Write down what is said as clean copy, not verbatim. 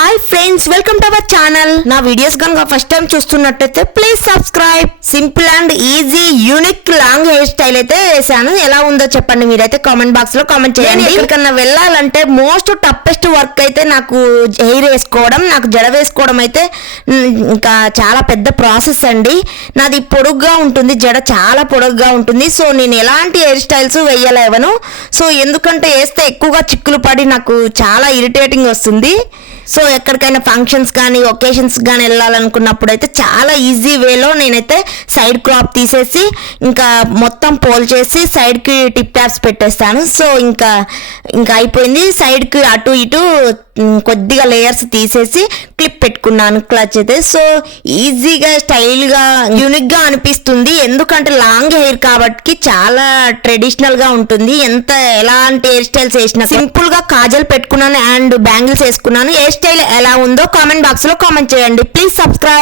Hi friends, welcome to our channel. నా videos కనుక first time చూస్తున్నట్టయితే please subscribe. Simple and easy unique long hair style అయితే వేసాను. ఎలా ఉందో చెప్పండి, మీరైతే కామెంట్ బాక్స్ లో కామెంట్ చేయండి. ఎక్కడికన్నా వెళ్ళాలంటే మోస్ట్ టఫెస్ట్ వర్క్ అయితే నాకు హెయిర్ వేసుకోవడం, నాకు జడ వేసుకోవడం అయితే ఇంకా చాలా పెద్ద ప్రాసెస్ అండి. నాది పొడుగ్గా ఉంటుంది, జడ చాలా పొడుగ్గా ఉంటుంది. సో నేను ఎలాంటి హెయిర్ స్టైల్స్ వేయలేవను. సో ఎందుకంటే వేస్తే ఎక్కువగా చిక్కులు పడి నాకు చాలా ఇరిటేటింగ్ వస్తుంది. సో ఎక్కడికైనా ఫంక్షన్స్ కానీ ఒకేషన్స్ కానీ వెళ్ళాలనుకున్నప్పుడు అయితే చాలా ఈజీ వేలో నేనైతే సైడ్ క్రాప్ తీసేసి ఇంకా మొత్తం పోల్ చేసి సైడ్కి టిప్ ట్యాప్స్ పెట్టేస్తాను. సో ఇంకా అయిపోయింది. సైడ్కి అటు ఇటు కొద్దిగా లేయర్స్ తీసేసి క్లిప్ పెట్టుకున్నాను క్లచ్ అయితే. సో ఈజీగా స్టైల్గా యూనిక్గా అనిపిస్తుంది. ఎందుకంటే లాంగ్ హెయిర్ కాబట్టి చాలా ట్రెడిషనల్గా ఉంటుంది. ఎలాంటి హెయిర్ స్టైల్స్ వేసినా సింపుల్గా కాజల్ పెట్టుకున్నాను అండ్ బ్యాంగిల్స్ వేసుకున్నాను. హెయిర్ స్టైల్ ఎలా ఉందో కామెంట్ బాక్స్లో కామెంట్ చేయండి. Please subscribe.